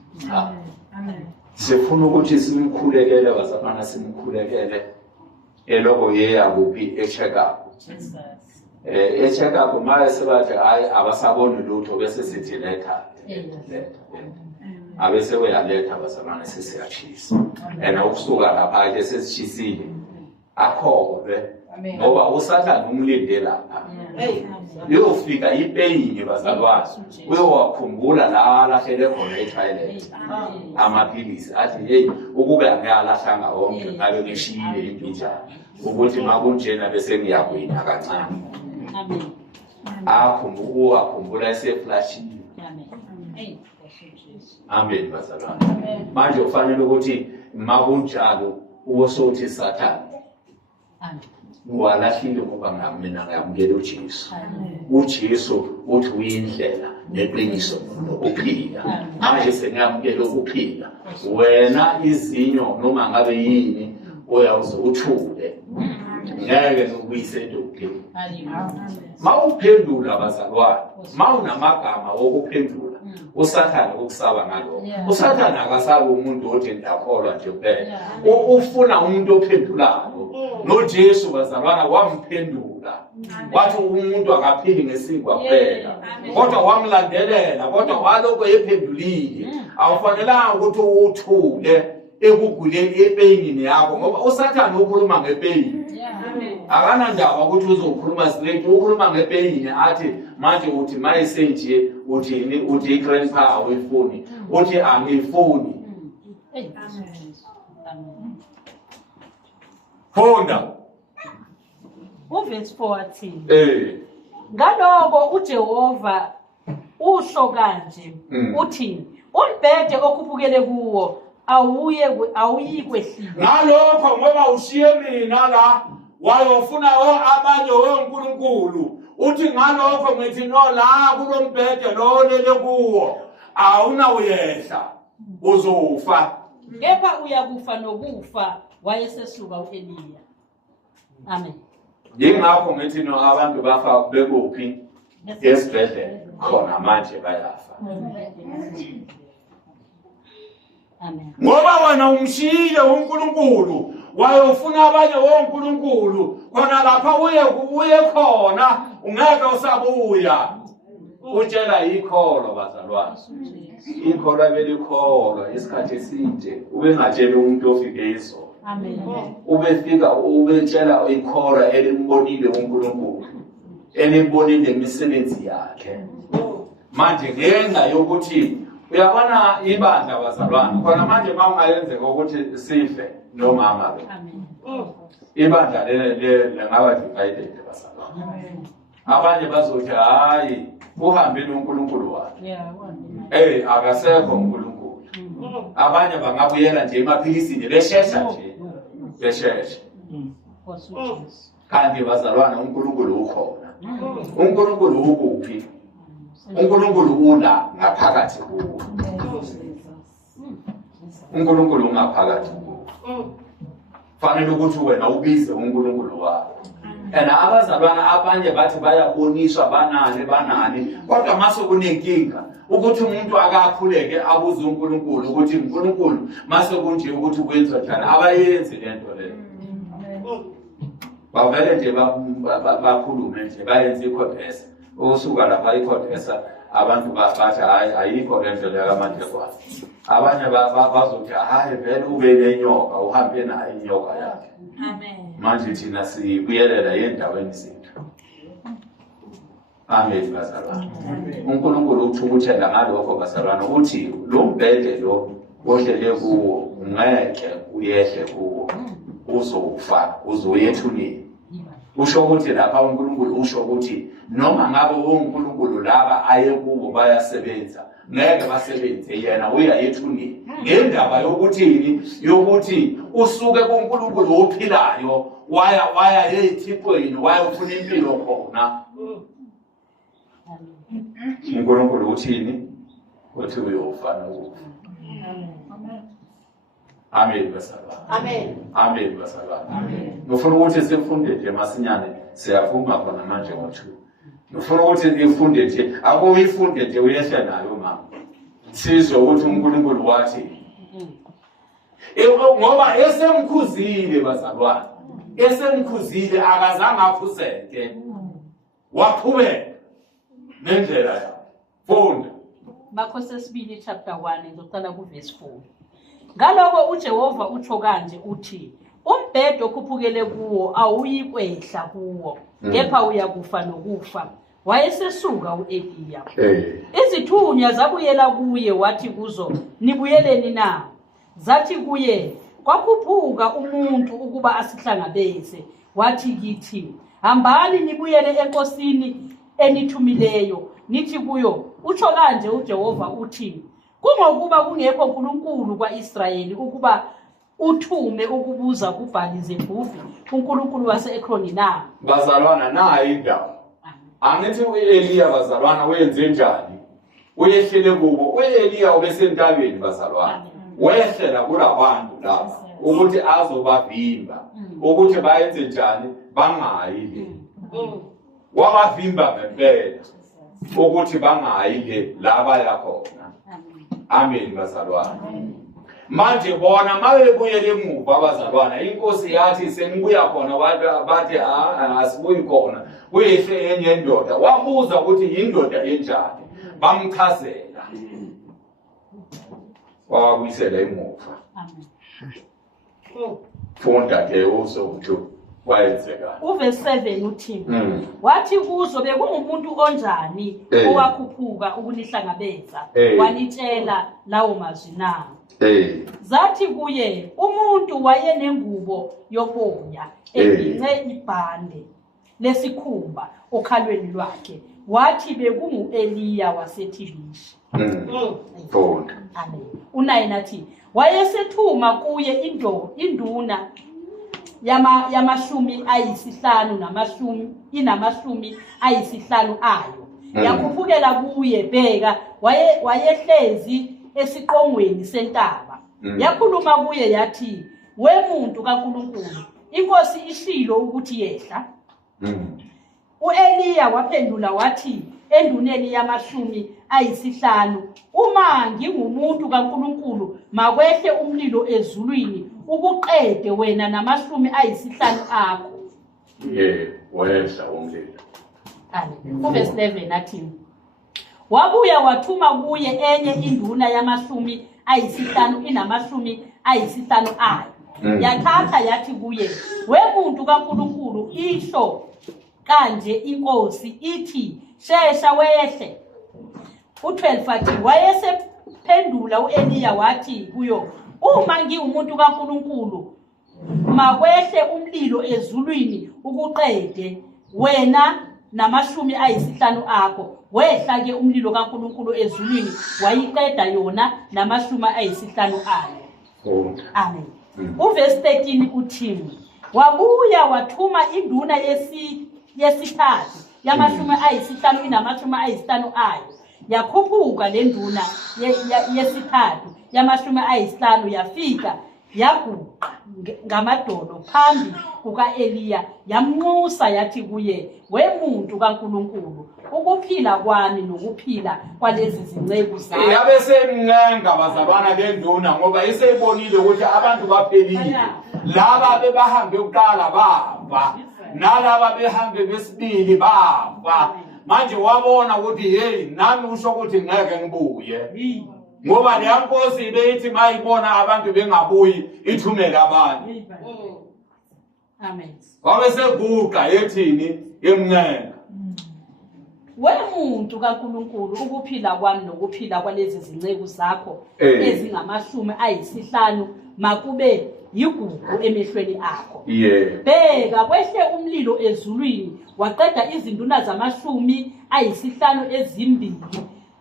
Amen. Sifuna ukuthi simkhulekele bazalwana simkhulekele eloko yeya kuphi echeck-up. Echeck-up mase sebathi hayi abasaboni lutho bese sithi letha. Abese uyaletha bazalwana sesiyachisa. Ukusuka lapha ke sesichisile akhobe ngoba uSathane umlinde lapha. Uyofika ipeyini bazalwane uyowakhumbula la alahlele khona etoilet amaphilisi athi hey ukube angiyalahlanga wonke ngabe ngishiyile impinjana ukuthi makunjena bese ngiyagwina kancane. Amen. Akhumbula eseflashini. Amen. Amen bazalwane. Manje ufanele ukuthi makunjalo uwosothi Sathane. Amen. Walahlile ngoba mina ngiyamukela uJesu. uJesu uthi uyindlela neqiniso nokuphila. Manje sengiyamukela ukuphila. Wena izinyo noma ngabe yini uyawuze uthule. Ngeke ukuyise endodeni. Mawuphendula bazalwane, mawunamagama okuphendula, uSathane ukusaba ngalokho. uSathane akasabi umuntu othi ndakholwa nje kuphela. Ufuna umuntu ophendulayo. NoJesu bazalwana wamphendula. Wathi umuntu akaphili ngesinkwa kuphela. Kodwa wamlandelela, kodwa walokho ephendulile. Awufanelanga ukuthi uthule ekuguleni epeyini yakho ngoba uSathane ukhuluma ngepeyini. Akanandaba ukuthi uzokhuluma straight, ukhuluma ngepeyini athi manje uthi mayise nje uthini uthi grandpa awuyifuni uthi angiyifuni. Funda uverse 14. Ngaloko uJehova usho kanje uthi umbhede okhuphukele kuwo awuyikwehlika. Ngalokho ngoba ushiye mina la wayofuna abanye onkulunkulu uthi ngalokho ngithi no la kulombhede lo lele kuwo awunawuyehla uzofa kepha uyakufa nokufa wayesesuka uEliya. Amen. Yingakho ngithi no abantu bafa bekuphi esibhedlela khona manje bayafa. Amen. Ngoba wena umshiye uNkulunkulu wayofuna abanye woNkulunkulu khona lapha uye khona ungeke usabuya utshela ikholo bazalwane. Ikholo belikholwa isikhathi eside ubengatshela umuntu ofike izolo. Amen. Ubefika ubetshela ikholo elimbonile uNkulunkulu elimbonile imisebenzi yakhe. Manje ngenxa yokuthi uyabona ibandla bazalwane khona manje mawungayenzeka ukuthi sife nomama lo. Amen. Ibandla lengaba divided bazalwane. Abanye bazothi hayi uhambe noNkulunkulu wakhe. Yeah, Akasekho uNkulunkulu. Abanye bangabuyela nje emaphilisini beshesha nje. Beshesha. Kanti bazalwane uNkulunkulu ukhona. uNkulunkulu ukuphi? uNkulunkulu ula ngaphakathi kuwo. uNkulunkulu ungaphakathi kuwo. Fanele ukuthi wena ubize uNkulunkulu wakho. Abazalwana abanye bathi bayaboniswa banani kodwa mase kunenkinga ukuthi umuntu akakhuleke abuze uNkulunkulu ukuthi uNkulunkulu mase kunje ukuthi kwenziwa njani abayenzi lento leyo. Bavele nje bakhulume nje bayenze ikhopesa usuka lapha ikhopesa abantu bathi hayi ayikho lento leyo manje kwazi. Abanye bazothi hayi vele ube nenyoka uhambe nayo inyoka yakhe. Amen. Manje thina sibuyelela endaweni zethu. Amen bazalwane. uNkulunkulu uthukuthela ngalokho bazalwane uthi lo mbhede lo ohlele kuwo ungeke uyehle kuwo uzofa uzoyethuleni. Usho ukuthi lapha uNkulunkulu usho ukuthi noma ngabe uNkulunkulu laba aye kubo bayasebenza ngeke basebenze yena uyayethuleni. Ngendaba yokuthi usuke kuNkulunkulu ophilayo waya eThixweni wayofuna impilo khona. uNkulunkulu uthini? Uthi uyofa nokufa. Amen bazalwane. Amen. Amen bazalwane. Ngifuna ukuthi sifunde nje masinyane siyaphuma khona manje ngo2. Ngifuna ukuthi nifunde nje akuyifunde nje uyehle nayo mama. Sizwe ukuthi uNkulunkulu wathi. Ngoba esemkhuzile bazalwane. Esemkhuzile akazange aphuseke. Waqhubeka nendlela yakhe. Funda. Makhosi sesibili chapter 1 ngizocala ku verse 4. Ngaloko uJehova utsho kanje uthi umbhedo okhuphukele kuwo awuyikwehla kuwo kepha uyakufa nokufa. Wayesesuka uEliya. Izithunywa zabuyela kuye wathi kuzo nibuyeleni na? Zathi kuye kwakhuphuka umuntu ukuba asihlangabeze. Wathi kithi hambani nibuyele enkosini enithumileyo nithi kuyo utsho kanje uJehova uthi kungokuba kungekho uNkulunkulu kwaIsrayeli ukuba uthume ukubuza kuBhali Zebhuvi uNkulunkulu wase-Ekroni na. Bazalwana nayi indaba. Angithi uEliya bazalwana wenze njani? Uyehlele kubo. uEliya ubesentabeni bazalwana. Wehlela kulabantu laba ukuthi azobavimba ukuthi bayenze njani bangayi. Wabavimba ngempela ukuthi bangayi laba yakhona. Amen bazalwana. Manje bona mabebuyele emuva abazalwana inkosi yathi senibuya khona bathi asibuyi khona kuyehle enye indoda wabuza ukuthi yindoda enjani bamchazela wabuyisela emuva. Funda ke uzokuthi wayenzeka. Uverse 7 uthi wathi kuzo bekungumuntu onjani owakhuphuka ukunihlangabeza wanitshela lawo mazwi na. Zathi kuye umuntu wayenengubo yoboya egince ibhande lesikhumba okhalweni lwakhe wathi bekunguEliya waseThishishi. Amen. Unaye nathi wayesethuma kuye induna yamashumi ayisihlanu inamashumi ayisihlanu ayo. Yakhuphukela kuye, bheka wayehlezi esiqongweni sentaba. Yakhuluma kuye yathi, we muntu kaNkulunkulu, inkosi ishilo ukuthi yehla. U-Eliya waphendula wathi enduneni yamashumi ayisihlanu, uma ngingumuntu kaNkulunkulu makwehle umlilo ezulwini ukuqede wena namashumi ayisihlanu akho. Wehla umlilo. Verse 11 athi, wabuya wathuma kuye enye induna yamashumi ayisihlanu inamashumi ayisihlanu ayo. Yathatha yathi kuye, we muntu kaNkulunkulu, isho kanje inkosi ithi, shesha wehle. U-12 athi, wayesephendula u-Eliya wathi kuyo, uma ngiwumuntu kaNkulunkulu makwehle umlilo ezulwini ukuqede wena namashumi ayisihlanu akho. Wehla-ke umlilo kaNkulunkulu ezulwini wayiqeda yona namashumi ayisihlanu ayo. Amen. Verse 13 uthi, wabuya wathuma induna yesithathu yamashumi ayisihlanu inamashumi ayisihlanu ayo. Yakhuphuka le nduna yesithathu yamashumi ayisihlanu yafika yaguqa ngamadolo phambi kuka-Eliya yamnxusa yathi kuye, we muntu kaNkulunkulu, ukuphila kwami nokuphila kwalezi zinceku zakho. Yabe semncenga bazalwana lenduna ngoba iseyibonile ukuthi abantu baphelile. Laba bebahambe kuqala bafa, nalaba behambe besibili bafa. Manje wabona ukuthi hey nami usho ukuthi ngeke ngibuye. Ngoba le nkosi beyithi mayibona abantu bengabuyi ithumele abanye. Amen. Wabe seguqa yethini emncenga. We muntu kaNkulunkulu, ukuphila kwami nokuphila kwalezi zinceku zakho ezingamashumi ayisihlanu makube yigugu emehlweni akho. Bheka kwehle umlilo ezulwini waqeda izinduna zamashumi ayisihlanu ezimbili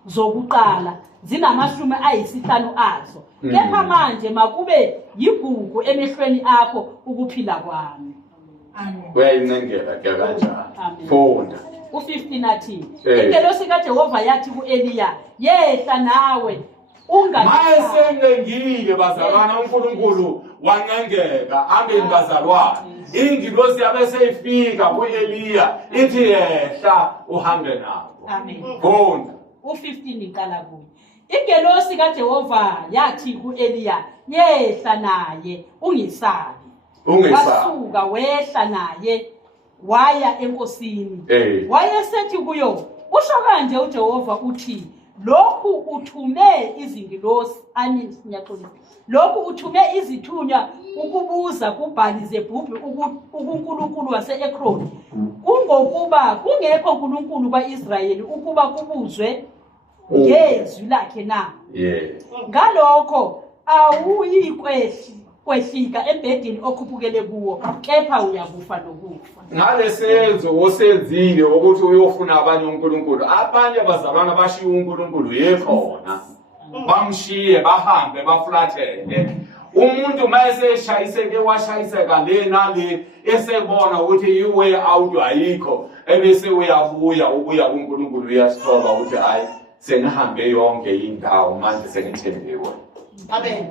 zokuqala zinamashumi ayisihlanu azo. Kepha manje makube yigugu emehlweni akho ukuphila kwami. Uyayincengela ke kanjani. Funda. U15 athi, ingelosi kaJehova yathi ku-Eliya, yehla nawe Mayesencengile bazalwana uNkulunkulu wancengeka ambeni bazalwana. Ingilosi yabe seyifika ku-Eliya ithi yehla uhambe nabo. Amen. Funda. U15 iqala kuye. Ingelosi kaJehova yathi ku-Eliya, yehla naye ungisabi. Wasuka wehla naye waya enkosini. Wayesethi kuyo, usho kanje uJehova uthi, lokhu uthume izingilosi lokhu uthume izithunywa ukubuza kuBhali Zebhubhi uNkulunkulu wase-Ekroni, kungokuba kungekho uNkulunkulu kwa-Israyeli ukuba kubuzwe ngezwi lakhe na. Ngalokho awuyikwehlika embhedeni okhuphukele kuwo, kepha uyakufa nokufa. Ngalesenzo osenzile ukuthi uyofuna abanye uNkulunkulu, abanye bazalwana bashiya uNkulunkulu yekhona, bamshiye bahambe baflathele. Umuntu mayeseshayiseke washayiseka le nale esebona ukuthi iway out ayikho, ebese uyabuya kuNkulunkulu uyasithola ukuthi hayi sengihambe yonke indawo manje sengithembiwe. Amen.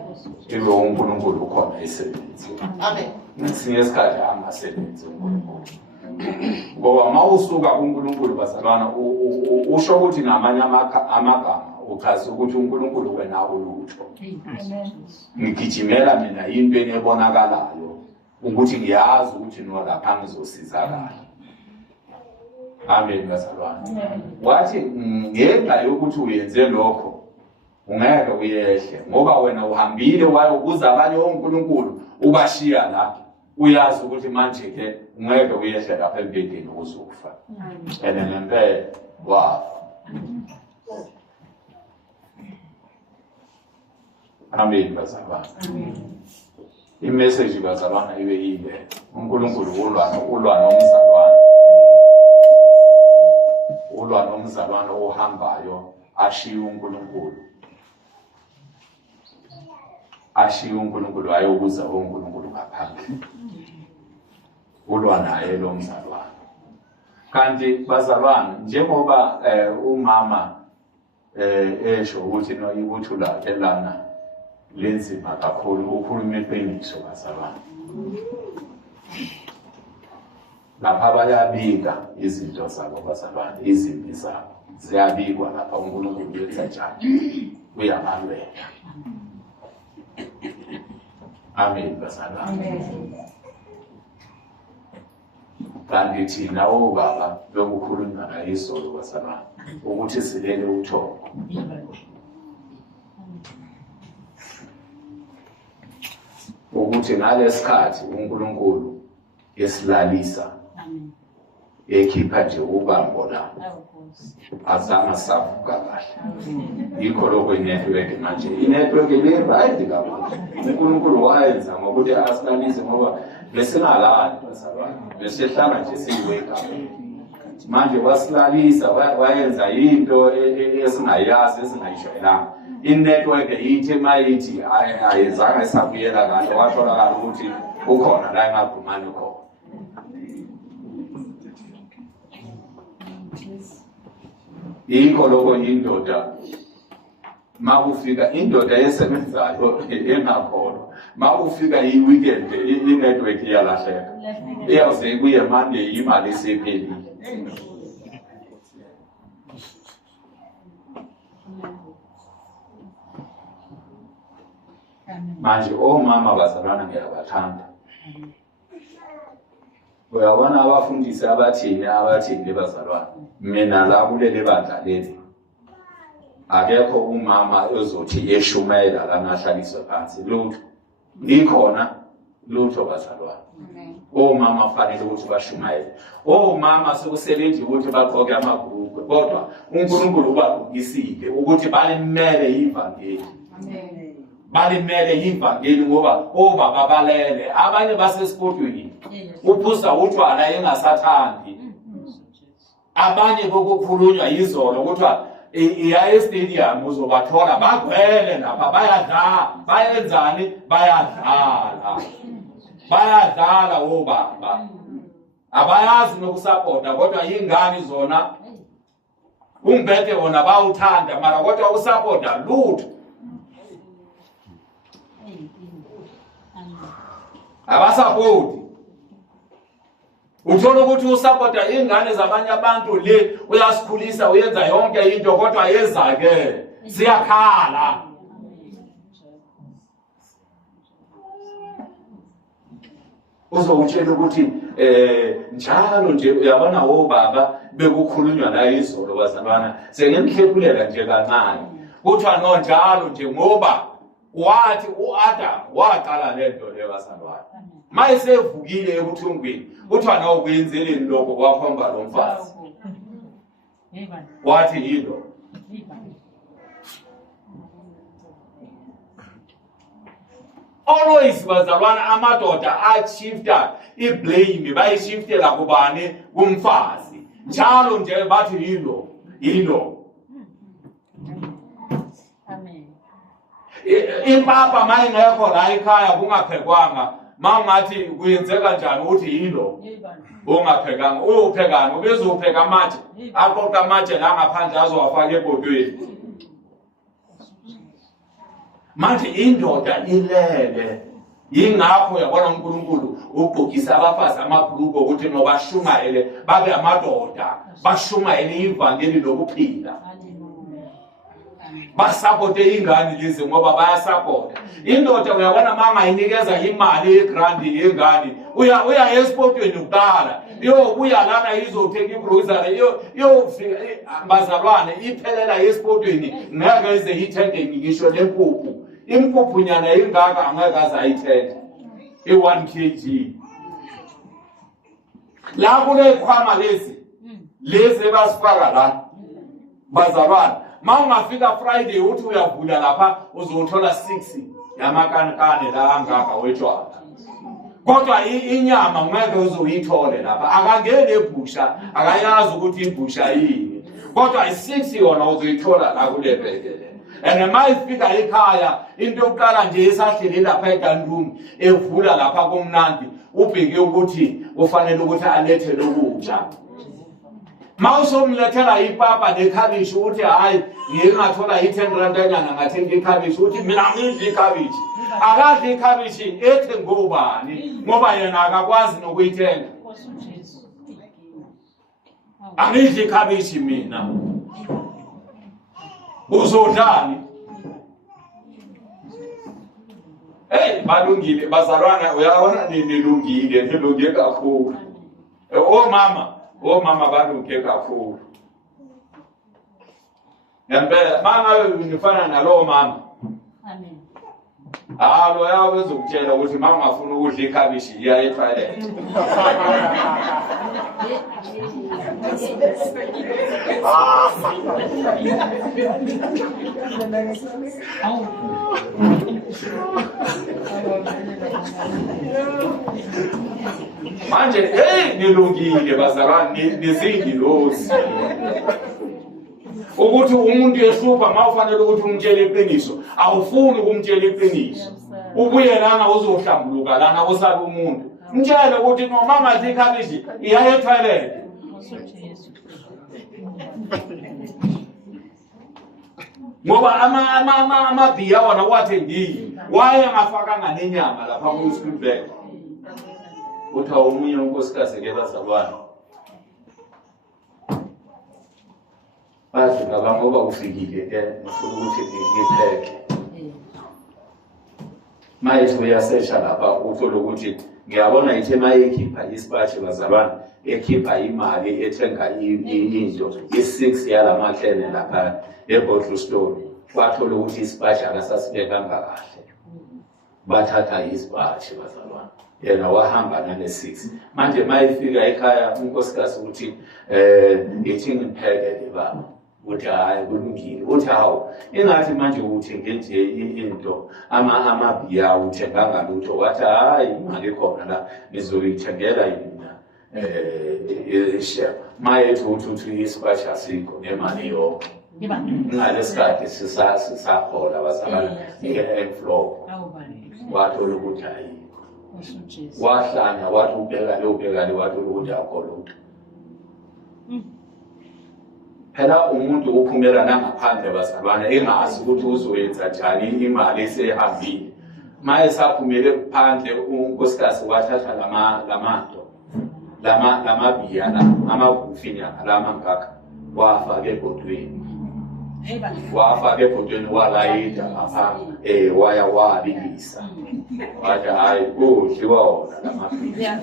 Ibe uNkulunkulu ukhona isebenzi. Amen. Ngesinye isikhathi angasebenzi uNkulunkulu. Ngoba mawusuka kuNkulunkulu bazalwana usho ukuthi ngamanye amagama uchaza ukuthi uNkulunkulu wena ulutho. Ngigijimela mina into enebonakalayo ukuthi ngiyazi ukuthi nolapha ngizosizakala. Amen bazalwana. Wathi ngenxa yokuthi uyenze lokho ungeke uyehle ngoba wena uhambile wayobuza abanye onkulunkulu ubashiya la uyazi ukuthi manje ke ungeke uyehle lapha embedeni uzofa. Ngempela wafa. Amen bazalwana. Imessage bazalwana ibe yile uNkulunkulu ulwa nomzalwana ohambayo ashiya uNkulunkulu. Ashiya uNkulunkulu ayobuza uNkulunkulu ngaphandle. ulwa naye lo mzalwane. Kanti bazalwane, njengoba umama esho ukuthi no ibutho lakhe lana lenzima kakhulu ukhuluma iqiniso bazalwane. Lapha bayabika izinto zabo bazalwane, izimpi zabo ziyabikwa lapha uNkulunkulu uyenza njani, uyabalwela. Amen bazalwane. Kanti thina obaba bekukhulunywa ngayizolo bazalwane ukuthi silele uthoko. Ukuthi ngalesikhathi uNkulunkulu esilalisa ekhipha nje ubambo la azama savuka kahle. Yikho lokho inetwork manje inetwork le right kakhulu. uNkulunkulu wayenza ngokuthi asilalise ngoba besingalali bazalwane, besehlala nje siwake up. Manje wasilalisa wayenza into esingayazi esingayijwayelanga. Inetwork ithi mayithi ayizange sabuyela kahle, watholakala ukuthi ukhona la engaphumani khona. Yikho lokho indoda makufika indoda esebenzayo engakhona, makufika i-weekend i-network iyalahleka, iyawuze kuye Monday imali isiphelile. Manje omama bazalwana ngiyabathanda. Uyabona abafundisi abathini bazalwana, mina la kulele bandla leli akekho umama ozothi yeshumayela lana ahlaliswe phansi lutho. Ikhona lutho bazalwana. Omama fanele ukuthi bashumayele. Omama sekusebenza ukuthi bagqoke amabhulukwe, kodwa uNkulunkulu ubabhukisile ukuthi balimele ivangeli. Balimele ivangeli ngoba obaba balele, abanye basesipotweni. Uphuza utshwala engasathandi. Abanye bokukhulunywa izolo kuthiwa iya estadium uzobathola bagwele lapha bayadlala, bayenzani? Bayadlala obaba. Abayazi nokusapota kodwa ingane zona umbethe wona bawuthanda mara kodwa usapota lutho. Abasapoti. Uthola ukuthi usapota ingane zabanye abantu le uyasikhulisa uyenza yonke into kodwa yeza ke siyakhala. Uzokutshela ukuthi njalo nje uyabona obaba bekukhulunywa la izolo bazalwana, sengemhlebulela nje kancane. Kuthiwa no njalo nje ngoba wathi uAdam waqala lento le bazalwana. Mayesevukile ebuthungweni kuthiwa na ukwenzeleni lokho kwakhomba lo mfazi. Wathi yilo. Always bazalwana amadoda ashifta iblame bayishiftela kubani? Kumfazi. Njalo nje bathi yilo. Impapa mayingekho la ekhaya kungaphekwanga, mangathi kuyenzeka njani ukuthi yilo ungaphekanga, uyophekana ubezopheka amatshe, aqoqa amatshe la ngaphandle azowafaka ebhodweni. Manje indoda ilele, yingakho yabona uNkulunkulu ugqokisa abafazi amabhuluko ukuthi nobashumayele babe amadoda, bashumayele ivangeli lokuphila. Basapote ingane lezi ngoba bayasapota. Indoda uyabona mangayinikeza imali egrandi yengane, uya esportweni kuqala. Uya lana izotheka igrocery, fika bazalwane iphelela esportweni ngeke ize ithenge ngisho lempuphu. Impuphu nyana ingaka angeke azayithenga. I1 kg. La kule khwama lezi basifaka la. Bazalwane mawungafika Friday uthi uyavula lapha uzothola 6 yamakankane la angaka wetshwala. Kodwa inyama ngeke uzoyithole lapha. Akangene ebusha, akayazi ukuthi ibusha yini. Kodwa i6 yona uzoyithola la kule bheke. And mayifika ekhaya into yokuqala nje esahleli lapha edanroom evula lapha komnandi ubheke ukuthi ufanele ukuthi alethe lokutsha. Mawusomlethela ipapa nekhabishi uthi hayi ngike ngathola i10 randanyana ngathenga ikhabishi uthi mina ngidla ikhabishi. Akadli ikhabishi ethe ngobani ngoba yena akakwazi nokuyithenga. Angidli ikhabishi mina. Uzodlani? Hey, balungile bazalwana uyabona nilungile kakhulu. Mama balungile kakhulu. Ngempela mama nifana nalo mama. Amen. Lo yawe uzokutshela ukuthi mama afuna ukudla ikhabishi iya e-toilet. Manje nilungile bazalwane nizingilosi. Ukuthi umuntu ehlupha mawufanele ukuthi umtshele iqiniso awufuni ukumtshela iqiniso ubuye lana uzohlambuluka lana usabe umuntu mtshele ukuthi no mama adla ikhabishi iya e-toilet. Ngoba amabhiya wona wathengiwe waye ngafakanga nenyama lapha ku scripture uthi omunye unkosikazi ke bazalwane bathi ngoba ufikile ke ngifuna ukuthi ngipheke manje uyasesha lapha uthola ukuthi ngiyabona ithe mayekhipha isipachi bazalwane ekhipha imali ethenga into i6 yalamakhene lapha e-bottle store wathola ukuthi isipachi akasasibekanga kahle bathatha isipachi bazalwane yena wahamba nale6 manje mayefika ekhaya unkosikazi ukuthi ithi ngipheke baba uthi hayi kulungile uthi hawu ingathi manje uthenge nje into amabhiya uthenganga lutho wathi hayi imali khona la nizoyithengela yina chef mayethi uthi isipachi asikho nemali yonke ngalesikhathi sisakhola bazalwane nge-floor wathola ukuthi hayi wahlanya wathi ubheka le wathola ukuthi akho lutho. Phela umuntu uphumela nangaphandle bazalwane engazi ukuthi uzoyenza njani imali esehambile. Maye saphumele phandle unkosikazi wathatha lamabhiya amagufinyana lamangaka wafaka ebhodweni. Wafaka ebhodweni walayita ngapha waya wabilisa. Wathi hayi udliwa wona lamabhiya.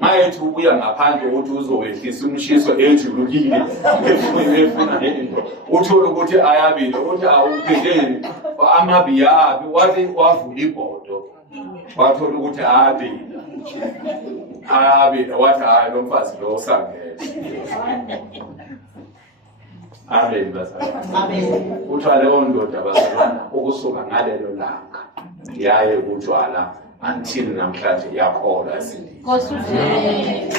Mayethi ubuya ngaphandle ukuthi uzowehlisa umshiso ejulukile efuna into uthola ukuthi ayabile uthi awupheleni amabhiya aphi wathi wavula ibhodo wathola ukuthi ayabile wathi hayi lo mfazi lo usangele. Amen bazalwane. Amen. Uthiwa leyo ndoda bazalwane ukusuka ngalelo langa yaye utshwala until namhlanje yakhola sindi. Amen.